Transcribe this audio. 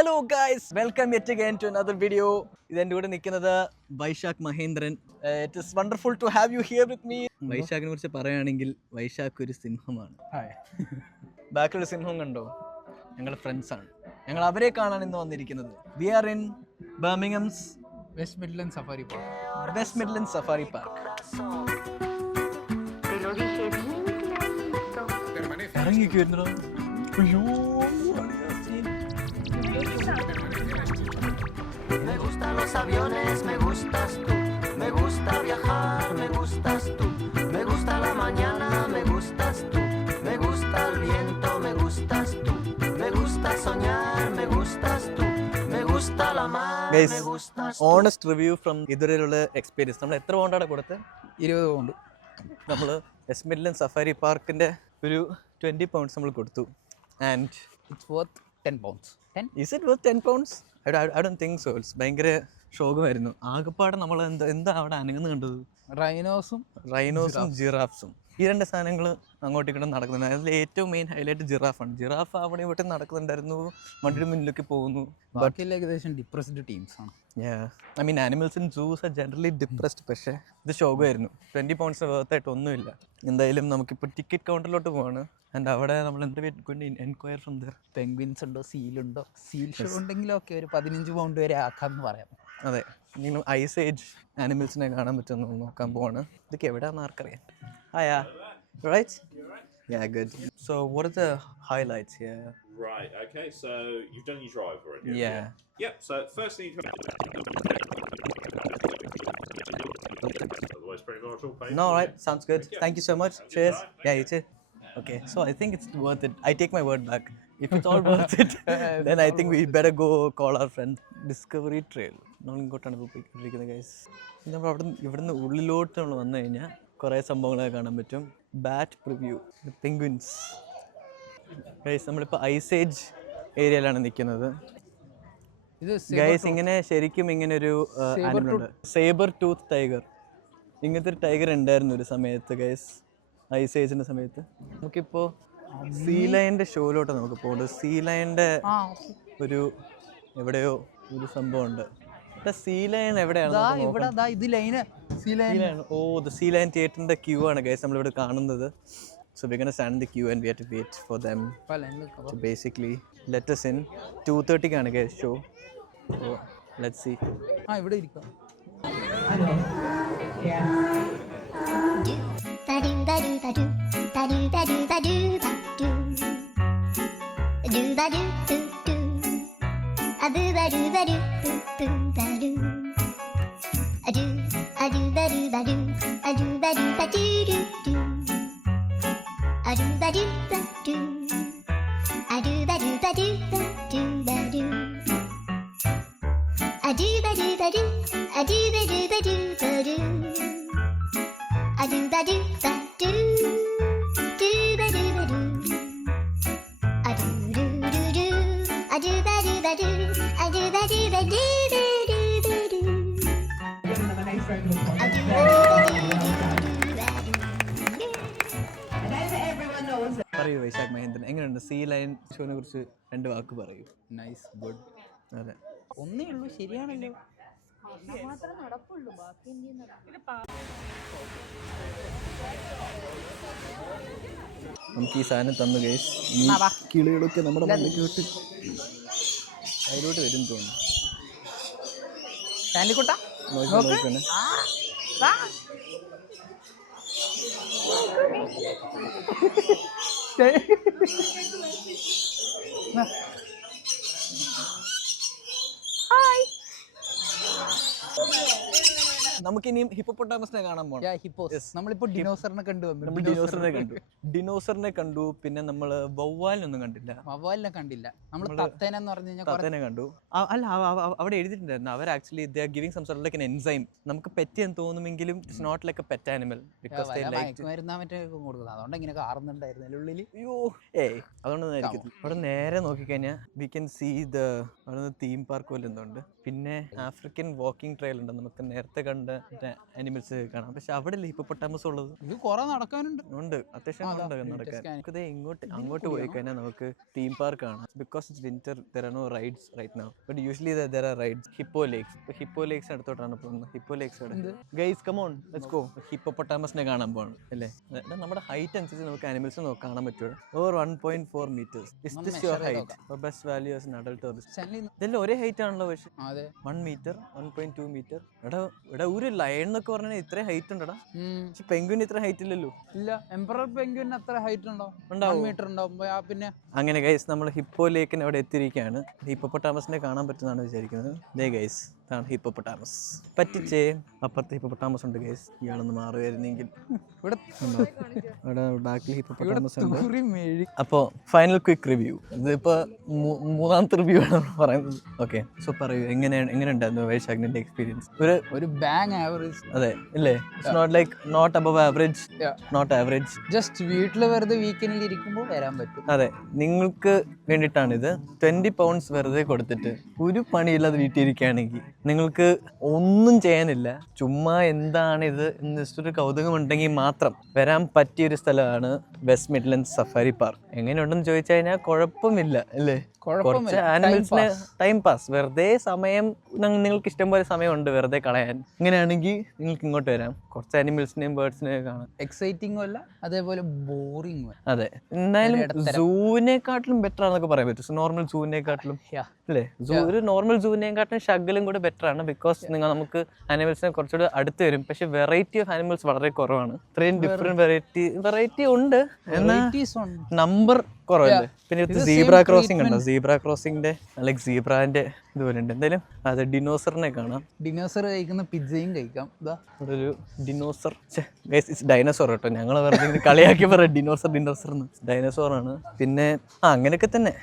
Hello guys, welcome yet again to another video. ഇതെൻ്റെ കൂടെ നിൽക്കുന്നത് Vaishakh Mahendran. It is wonderful to have you here with me. വൈശാഖിനെ കുറിച്ച് പറയുകയാണെങ്കിൽ വൈശാഖ് ഒരു സിംഹമാണ്. ബാക്കിലുള്ള സിംഹം കണ്ടോ? ഞങ്ങളുടെ ഫ്രണ്ട്സാണ്. ഞങ്ങൾ അവരെ കാണാൻ ഇന്ന് വന്നിരിക്കുന്നത്. We are in Birmingham's West Midlands Safari Park. West Midlands Safari Park. ഇറങ്ങിക്കുവായിരുന്നോ? അയ്യോ Me gustan los aviones, me gustas tú. Me gusta viajar, me gustas tú. Me gusta la mañana, me gustas tú. Me gusta el viento, me gustas tú. Me gusta soñar, me gustas tú. Me gusta la mar, Guys, me gustas tú. Honest review from ഇതുവരെയുള്ള experience. നമ്മൾ എത്ര പൗണ്ടാണ് കൊടുത്തത്? 20 pound. നമ്മൾ west Midland safari പാർക്കിൻ്റെ ഒരു 20 pounds നമ്മൾ കൊടുത്തു. And It's worth 10 pounds. 10? Is it worth 10 pounds? I don't think so. It's ഭയങ്കര ശോകമായിരുന്നു. ആകെപ്പാടെ നമ്മൾ എന്താ അവിടെ അനങ്ങുന്നത് കണ്ടത്? റൈനോസും ജിറാഫ്സും. ഈ രണ്ട് സാധനങ്ങൾ അങ്ങോട്ടും ഇങ്ങോട്ടും നടക്കുന്നുണ്ട്. അതിൽ ഏറ്റവും മെയിൻ ഹൈലൈറ്റ് ജിറാഫാണ്. ജിറാഫ് അവിടെ ഇവിടെ നടക്കുന്നുണ്ടായിരുന്നു, വണ്ടിയുടെ മുന്നിലേക്ക് പോകുന്നു. ബാക്കിയുള്ള ഏകദേശം ഡിപ്രസ്ഡ് ടീംസ് ആണ്. I mean animals in zoos are generally depressed. പക്ഷേ ഇത് ശോകമായിരുന്നു. 20 pounds വേർത്തായിട്ട് ഒന്നുമില്ല. എന്തായാലും നമുക്കിപ്പോൾ ടിക്കറ്റ് കൗണ്ടറിലോട്ട് പോവാണ്. ആൻഡ് അവിടെ നമ്മൾ എൻക്വയർ ഫ്രം ദർ. പെൻഗ്വിൻസ് ഉണ്ടോ, സീലുണ്ടോ? സീൽ ഷോ ഉണ്ടെങ്കിലും ഒക്കെ ഒരു 15 pound വരെ ആക്കാമെന്ന് പറയാം. അതെ, ഇങ്ങനെ ഐസ് ഏജ് ആനിമൽസിനെ കാണാൻ പറ്റുമെന്ന് നോക്കാൻ പോവാണ്. ഇതൊക്കെ എവിടെയാണെന്ന് ആർക്കറിയാം. Right? Yeah, good. So what are the highlights here? Right, okay, so you've done your drive already? Yeah. Yep, so first thing you otherwise pretty much all paid. No, right. Sounds good. Thank you so much. Have a good Cheers. time. Yeah, you too. Okay, so I think it's worth it. I take my word back. If it's all worth it, then I think we better go call our friend Discovery Trail. നമ്മൾ ഇങ്ങോട്ടാണ് പോയിക്കൊണ്ടിരിക്കുന്നത് guys. നമ്മൾ ഇവിടുന്ന് ഉള്ളിലോട്ട് നമ്മൾ വന്നു കഴിഞ്ഞാൽ കുറേ സംഭവങ്ങളൊക്കെ കാണാൻ പറ്റും. Bat preview, penguins. ഗൈസ് നമ്മളിപ്പോൾ ഐസ് ഏജ് ഏരിയയിലാണ് നിൽക്കുന്നത്. ഇത് ഗൈസ് ഇങ്ങനെ ശരിക്കും ഇങ്ങനെ ഒരു ആനിമലുണ്ട്, സേബർ ടൂത്ത് ടൈഗർ. ഇങ്ങനത്തെ ഒരു ടൈഗർ ഉണ്ടായിരുന്നു ഒരു സമയത്ത് ഗൈസ്, ഐസ് ഏജിൻ്റെ സമയത്ത്. നമുക്കിപ്പോൾ സീ ലയൻ്റെ ഷോയിലോട്ട് നമുക്ക് പോകുന്നത്. സീ ലയൻ്റെ ഒരു എവിടെയോ ഒരു സംഭവമുണ്ട്. സീ ലയൺ എവിടെയാണ്? ഓ, ദ സീ ലയൺ തിയേറ്ററിൻ്റെ ക്യൂ ആണ് ഗൈസ് നമ്മളിവിടെ കാണുന്നത്. So we're going to stand in the queue and we have to wait for them to basically let us in. 2:30 ആണ് guys show. So let's see. ഇവിടെ ഇരിക്കാം. പറയൂ വൈശാഖ് മഹേന്ദ്രൻ, എങ്ങനെയുണ്ട് സീ ലയൺ ഷോനെ കുറിച്ച് 2 വാക്ക് പറയൂ. Nice, good. അതെ, ഒന്നേ ഉള്ളൂ, ശരിയാണല്ലോ. നമുക്ക് ഈ സാധനം തന്നു ഗൈസ്. ഈ കിളികളൊക്കെ നമ്മുടെ മണ്ണിലേക്ക് വിട്ട് അതിലോട്ട് വരും തോന്നുന്നു. സാൻഡിക്കുട്ട നോക്കണേ. നമുക്കിനിയും ഹിപ്പോപ്പൊട്ടാമസിനെ കാണാൻ പോകണം. ഹിപ്പോസ്. നമ്മളിപ്പോ ഡിനോസറിനെ കണ്ടു. നമ്മൾ ഡിനോസറിനെ കണ്ടു. പിന്നെ നമ്മൾ വവ്വാലിനൊന്നും കണ്ടില്ല. വവ്വാലിനെ കണ്ടില്ല. നമ്മൾ തത്തേനെന്ന് പറഞ്ഞു കഴിഞ്ഞാൽ തത്തേനെ കണ്ടു. അല്ല, അവിടെ എഴുതിയിട്ടുണ്ടായിരുന്നു അവർ actually they are giving some sort like an enzyme. നമുക്ക് പെറ്റ് എന്ന് തോന്നുമെങ്കിലും it's not like a pet animal because they like മരുന്നാ മറ്റേ കൊടുക്കുന്നത്. അതുകൊണ്ട് ഇങ്ങനെ കാറുന്നുണ്ടായിരുന്നു ഉള്ളിൽ. അയ്യോ അതുകൊണ്ടൊന്നും ആയിരിക്കും. അവിടെ നേരെ നോക്കിക്കഴിഞ്ഞാൽ വി ക്യാൻ സീ ദ അവിടെ തീം പാർക്ക് പോലെ എന്തുണ്ട്. പിന്നെ ആഫ്രിക്കൻ വാക്കിംഗ് ട്രയൽ ഉണ്ട്. നമുക്ക് നേരത്തെ കണ്ട ആനിമൽസ് കാണാം. പക്ഷെ അവിടെ അല്ലേ ഹിപ്പോപ്പൊട്ടാമസ് ഉള്ളത്? ഇത് കുറെ നടക്കാനുണ്ട്. ഉണ്ട്, അത്യാവശ്യം ഉണ്ട് നടക്കാൻ. നമുക്ക് അങ്ങോട്ട് പോയി കഴിഞ്ഞാൽ നമുക്ക് തീം പാർക്ക് കാണാം. Because it's winter there are no rides right now, but usually there are rides. Hippo Lakes. ഇപ്പൊ ഹിപ്പോ ലേക്സ് അടുത്തോട്ടാണ് പോകുന്നത്. Hippo lakes guys come on let's go. ഹിപ്പോപ്പൊട്ടാമസിനെ കാണാൻ പോകണം അല്ലേ? നമ്മുടെ ഹൈറ്റ് അനുസരിച്ച് നമുക്ക് ആനിമൽസ് കാണാൻ പറ്റുമോ? Over 1.4 meters. Is this your height? For best value as an adult or this? ഇതെല്ലാം ഒരേ ഹൈറ്റ് ആണല്ലോ. പക്ഷേ 1 meter 1.2 meter. ഇവിടെ ഒരു ലയൺ എന്നൊക്കെ പറഞ്ഞാൽ ഇത്രയും ഹൈറ്റ് ഉണ്ടടാ. പക്ഷെ പെൻഗ്വിൻ ഇത്ര ഹൈറ്റ് ഇല്ലല്ലോ. ഇല്ല, എംപറർ പെൻഗ്വിൻ അത്ര ഹൈറ്റ് ഉണ്ടാവും. 1 meter ഉണ്ടാവും. പിന്നെ അങ്ങനെ ഗൈസ് നമ്മൾ ഹിപ്പോ ലേക്കിന് അവിടെ എത്തിയിരിക്കുകയാണ്. ഹിപ്പോപ്പൊട്ടാമസിനെ കാണാൻ പറ്റുന്നതാണ് വിചാരിക്കുന്നത്. ദേ ഗൈസ്, ഇതാണ് ഹിപ്പോപ്പൊട്ടാമസ്. പറ്റിച്ചേ, അപ്പുറത്ത് ഹിപ്പോപ്പൊട്ടാമസ് ഉണ്ട് ഗൈസ്. ഇയാളൊന്ന് മാറുമായിരുന്നെങ്കിൽ. ഇവിടെ ബാക്കിൽ ഹിപ്പോപ്പൊട്ടാമസ് ഉണ്ട്. അപ്പോൾ ഫൈനൽ ക്വിക്ക് റിവ്യൂ. ഇതിപ്പോൾ മൂന്നാമത്തെ റിവ്യൂ ആണ് പറയുന്നത്. ഓക്കെ, സോ പറയൂ, എങ്ങനെ ഉണ്ടായിരുന്നു വൈശാഖിന്റെ എക്സ്പീരിയൻസ്? ഒരു ബാങ് ആവറേജ്. അതെ ഇല്ലേ? It's not like not above average, not average. Just വീട്ടിൽ വെറുതെ വീക്കെൻഡിൽ ഇരിക്കുമ്പോൾ വരാൻ പറ്റും. അതെ, നിങ്ങൾക്ക് വേണ്ടിയിട്ടാണിത്. 20 pounds വെറുതെ കൊടുത്തിട്ട് ഒരു പണിയില്ലാതെ വീട്ടിൽ ഇരിക്കുകയാണെങ്കിൽ നിങ്ങൾക്ക് ഒന്നും ചെയ്യാനില്ല, ചുമ്മാ എന്താണിത് എന്ന് ജസ്റ്റ് ഒരു കൗതുകം ഉണ്ടെങ്കിൽ മാത്രം വരാൻ പറ്റിയൊരു സ്ഥലമാണ് വെസ്റ്റ് മിഡ്ലൻഡ്സ് സഫാരി പാർക്ക്. എങ്ങനെയുണ്ടെന്ന് ചോദിച്ചു കഴിഞ്ഞാൽ കുഴപ്പമില്ല അല്ലേ? കുറച്ച് ആനിമൽസിന് ടൈം പാസ്, വെറുതെ സമയം, നിങ്ങൾക്ക് ഇഷ്ടംപോലെ സമയമുണ്ട് വെറുതെ കളയാൻ. ഇങ്ങനെയാണെങ്കിൽ നിങ്ങൾക്ക് ഇങ്ങോട്ട് വരാം. കുറച്ച് ആനിമൽസിനെയും ബേർഡ്സിനെയും കാണാം. എക്സൈറ്റിംഗും അല്ല, അതേപോലെ ബോറിംഗും. അതെ, എന്തായാലും സൂവിനെക്കാട്ടിലും ബെറ്റർ ആണെന്നൊക്കെ പറയാൻ പറ്റും. നോർമൽ സൂവിനെക്കാട്ടിലും അല്ലേ? ഒരു നോർമൽ സൂവിനെക്കാട്ടിലും ഷഗലും കൂടെ ബെറ്റർ ആണ്. ബിക്കോസ് നമുക്ക് ആനിമൽസിനെ കുറച്ചുകൂടെ അടുത്ത് വരും. പക്ഷെ വെറൈറ്റി ഓഫ് ആനിമൽസ് വളരെ കുറവാണ്. ഇത്രയും ഡിഫറെന്റ് വെറൈറ്റി ഉണ്ട്, എന്നാൽ നമ്പർ കുറവല്ലേ? പിന്നെ സീബ്ര ക്രോസിംഗ് ഉണ്ടോ? സീബ്ര ക്രോസിംഗിന്റെ ലൈക്ക് സീബ്രാന്റെ ഇതുപോലെ ഉണ്ട്. എന്തായാലും അത് ഡിനോസറിനെ കാണാം. ഡിനോസർ കഴിക്കുന്ന പിസ്സയും കഴിക്കാം. ഇവിടെ ഒരു ഡിനോസർ, ഡൈനോസോർ കേട്ടോ, ഞങ്ങൾ വെറുതെ കളിയാക്കി പറയാം ഡിനോസർ എന്ന്. ഡൈനോസോർ ആണ്. പിന്നെ അങ്ങനെയൊക്കെ തന്നെ.